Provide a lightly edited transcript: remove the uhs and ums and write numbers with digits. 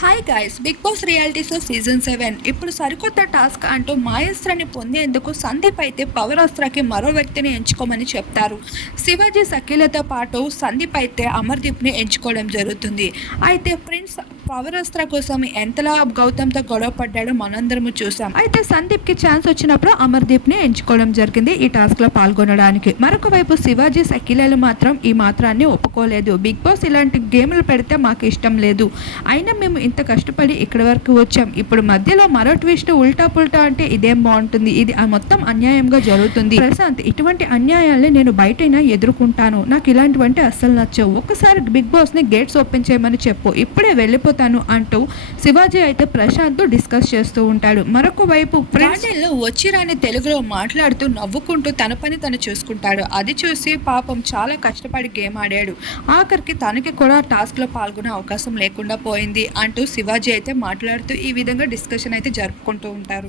Hi guys, Bigg Boss reality show season 7 ఇప్పుడు సరికొత్త task అంటూ మాయాస్త్రాన్ని పొందేందుకు సందీప్ అయితే పవర్ అస్త్రాకి మరో వ్యక్తిని ఎంచుకోమని చెప్తారు. శివాజీ సఖీలతో పాటు సందీప్ అయితే అమర్దీప్ని ఎంచుకోవడం జరుగుతుంది. అయితే ప్రిన్స్ పవర్ అస్త్ర కోసం ఎంతలా గౌతమ్తో గొడవ పడ్డాడో మనందరము చూసాం. అయితే సందీప్కి ఛాన్స్ వచ్చినప్పుడు అమర్దీప్ని ఎంచుకోవడం జరిగింది ఈ టాస్క్లో పాల్గొనడానికి. మరొక వైపు శివాజీ సఖీలలు మాత్రం ఈ మాత్రాన్ని ఒప్పుకోలేదు. బిగ్ బాస్ ఇలాంటి గేమ్లు పెడితే మాకు ఇష్టం లేదు, అయినా మేము ఇంత కష్టపడి ఇక్కడి వరకు వచ్చాం, ఇప్పుడు మధ్యలో మరో ట్విస్ట్ ఉల్టా పుల్టా అంటే ఇదేం బాగుంటుంది, ఇది మొత్తం అన్యాయంగా జరుగుతుంది. ప్రశాంత్, ఇటువంటి అన్యాయాల్ని నేను బయటైనా ఎదుర్కొంటాను, నాకు ఇలాంటివంటే అస్సలు నచ్చవు, ఒక్కసారి బిగ్ బాస్ ని గేట్స్ ఓపెన్ చేయమని చెప్పు, ఇప్పుడే వెళ్ళిపోతాను అంటూ శివాజీ అయితే ప్రశాంత్ డిస్కస్ చేస్తూ ఉంటాడు. మరొక వైపు వచ్చి రాని తెలుగులో మాట్లాడుతూ నవ్వుకుంటూ తన పని తను చూసుకుంటాడు. అది చూసి పాపం చాలా కష్టపడి గేమ్ ఆడాడు, ఆఖరికి తనకి కూడా టాస్క్ లో పాల్గొనే అవకాశం లేకుండా పోయింది అంటూ శివాజీ అయితే మాట్లాడుతూ ఈ విధంగా డిస్కషన్ అయితే జరుపుకుంటూ ఉంటారు.